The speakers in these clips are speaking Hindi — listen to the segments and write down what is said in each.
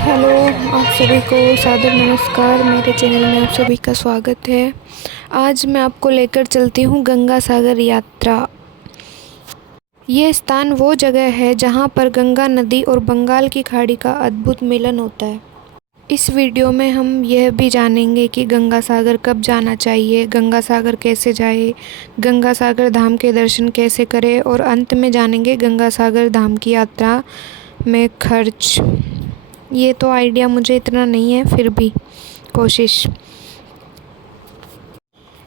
हेलो, आप सभी को सादर नमस्कार। मेरे चैनल में आप सभी का स्वागत है। आज मैं आपको लेकर चलती हूँ गंगा सागर यात्रा। ये स्थान वो जगह है जहाँ पर गंगा नदी और बंगाल की खाड़ी का अद्भुत मिलन होता है। इस वीडियो में हम यह भी जानेंगे कि गंगा सागर कब जाना चाहिए, गंगा सागर कैसे जाए, गंगा सागर धाम के दर्शन कैसे करें और अंत में जानेंगे गंगा सागर धाम की यात्रा में खर्च। ये तो आइडिया मुझे इतना नहीं है, फिर भी कोशिश।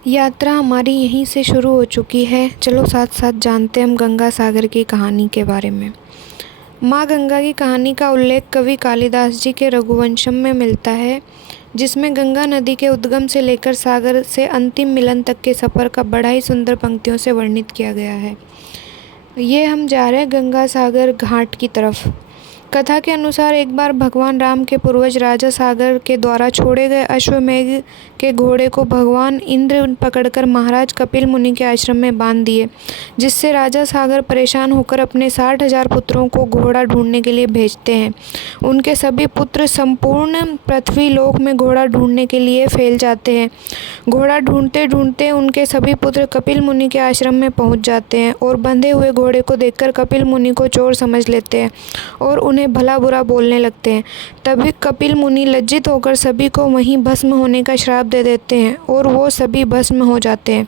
यात्रा हमारी यहीं से शुरू हो चुकी है। चलो साथ साथ जानते हैं हम गंगा सागर की कहानी के बारे में। माँ गंगा की कहानी का उल्लेख कवि कालिदास जी के रघुवंशम में मिलता है, जिसमें गंगा नदी के उद्गम से लेकर सागर से अंतिम मिलन तक के सफ़र का बड़ा ही सुंदर पंक्तियों से वर्णित किया गया है। ये हम जा रहे हैं गंगा सागर घाट की तरफ। कथा के अनुसार एक बार भगवान राम के पूर्वज राजा सागर के द्वारा छोड़े गए अश्वमेघ के घोड़े को भगवान इंद्र पकड़कर महाराज कपिल मुनि के आश्रम में बांध दिए, जिससे राजा सागर परेशान होकर अपने 60,000 पुत्रों को घोड़ा ढूंढने के लिए भेजते हैं। उनके सभी पुत्र संपूर्ण पृथ्वी लोक में घोड़ा ढूंढने के लिए फैल जाते हैं। घोड़ा ढूंढते ढूंढते उनके सभी पुत्र कपिल मुनि के आश्रम में पहुंच जाते हैं और बंधे हुए घोड़े को देखकर कपिल मुनि को चोर समझ लेते हैं और उन्हें भला बुरा बोलने लगते हैं। तभी कपिल मुनि लज्जित होकर सभी को वहीं भस्म होने का श्राप दे देते हैं और वो सभी भस्म हो जाते हैं।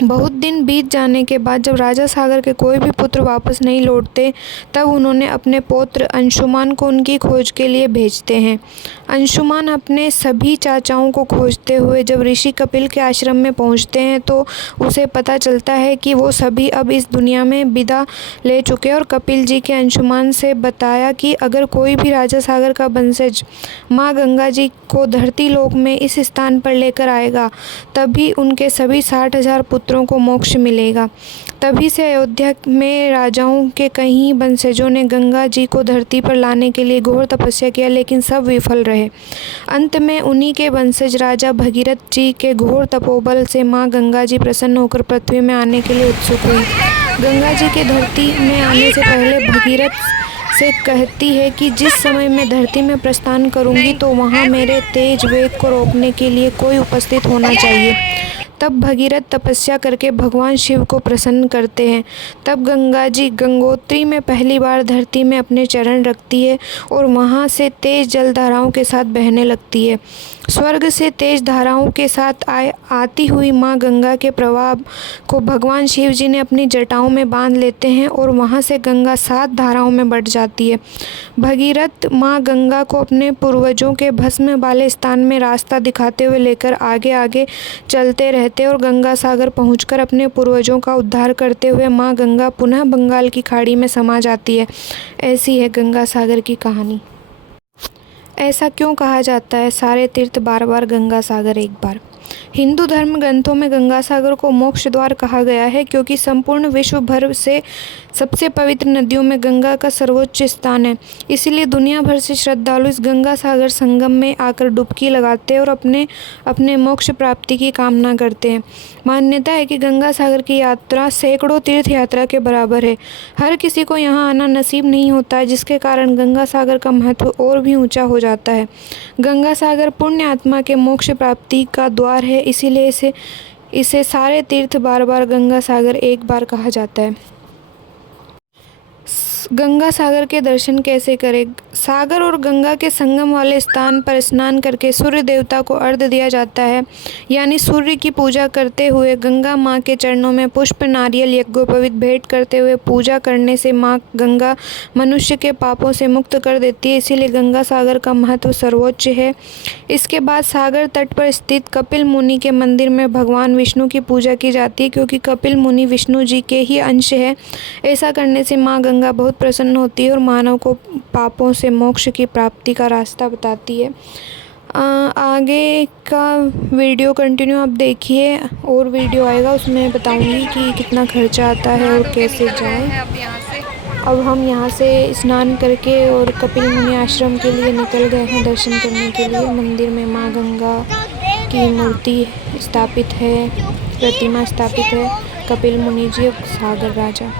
बहुत दिन बीत जाने के बाद जब राजा सागर के कोई भी पुत्र वापस नहीं लौटते, तब उन्होंने अपने पौत्र अंशुमान को उनकी खोज के लिए भेजते हैं। अंशुमान अपने सभी चाचाओं को खोजते हुए जब ऋषि कपिल के आश्रम में पहुंचते हैं तो उसे पता चलता है कि वो सभी अब इस दुनिया में विदा ले चुके हैं और कपिल जी के अंशुमान से बताया कि अगर कोई भी राजा सागर का वंशज माँ गंगा जी को धरती लोक में इस स्थान पर लेकर आएगा, तभी उनके सभी 60,000 पुत्रों को मोक्ष मिलेगा। तभी से अयोध्या में राजाओं के कई वंशजों ने गंगा जी को धरती पर लाने के लिए घोर तपस्या किया, लेकिन सब विफल रहे। अंत में उन्हीं के वंशज राजा भगीरथ जी के घोर तपोबल से माँ गंगा जी प्रसन्न होकर पृथ्वी में आने के लिए उत्सुक हुई। गंगा जी के धरती में आने से पहले भगीरथ से कहती है कि जिस समय मैं धरती में प्रस्थान करूंगी तो वहां मेरे तेज वेग को रोकने के लिए कोई उपस्थित होना चाहिए। तब भगीरथ तपस्या करके भगवान शिव को प्रसन्न करते हैं। तब गंगा जी गंगोत्री में पहली बार धरती में अपने चरण रखती है और वहां से तेज जलधाराओं के साथ बहने लगती है। स्वर्ग से तेज धाराओं के साथ आती हुई माँ गंगा के प्रवाह को भगवान शिव जी ने अपनी जटाओं में बांध लेते हैं और वहां से गंगा 7 धाराओं में बट जाती है। भगीरथ माँ गंगा को अपने पूर्वजों के भस्म वाले स्थान में रास्ता दिखाते हुए लेकर आगे आगे चलते रहते और गंगा सागर पहुंचकर अपने पूर्वजों का उद्धार करते हुए माँ गंगा पुनः बंगाल की खाड़ी में समा जाती है। ऐसी है गंगा सागर की कहानी। ऐसा क्यों कहा जाता है, सारे तीर्थ बार बार गंगा सागर एक बार? हिंदू धर्म ग्रंथों में गंगा सागर को मोक्ष द्वार कहा गया है, क्योंकि संपूर्ण विश्व भर से सबसे पवित्र नदियों में गंगा का सर्वोच्च स्थान है। इसीलिए दुनिया भर से श्रद्धालु इस गंगा सागर संगम में आकर डुबकी लगाते हैं और अपने अपने मोक्ष प्राप्ति की कामना करते हैं। मान्यता है कि गंगा सागर की यात्रा सैकड़ों तीर्थ यात्रा के बराबर है। हर किसी को यहाँ आना नसीब नहीं होता है, जिसके कारण गंगा सागर का महत्व और भी ऊंचा हो जाता है। गंगा सागर पुण्य आत्मा के मोक्ष प्राप्ति का द्वार है, इसीलिए इसे सारे तीर्थ बार बार गंगा सागर एक बार कहा जाता है। गंगा सागर के दर्शन कैसे करें? सागर और गंगा के संगम वाले स्थान पर स्नान करके सूर्य देवता को अर्घ्य दिया जाता है, यानी सूर्य की पूजा करते हुए गंगा माँ के चरणों में पुष्प नारियल यज्ञोपवीत भेंट करते हुए पूजा करने से माँ गंगा मनुष्य के पापों से मुक्त कर देती है। इसीलिए गंगा सागर का महत्व सर्वोच्च है। इसके बाद सागर तट पर स्थित कपिल मुनि के मंदिर में भगवान विष्णु की पूजा की जाती है, क्योंकि कपिल मुनि विष्णु जी के ही अंश है। ऐसा करने से माँ गंगा बहुत प्रसन्न होती है और मानव को पापों से मोक्ष की प्राप्ति का रास्ता बताती है। आगे का वीडियो कंटिन्यू आप देखिए, और वीडियो आएगा उसमें बताऊंगी कि कितना खर्चा आता है और कैसे जाएं। अब हम यहाँ से स्नान करके और कपिल मुनि आश्रम के लिए निकल गए हैं दर्शन करने के लिए। मंदिर में माँ गंगा की मूर्ति स्थापित है, प्रतिमा स्थापित है, कपिल मुनि जी और सागर राजा।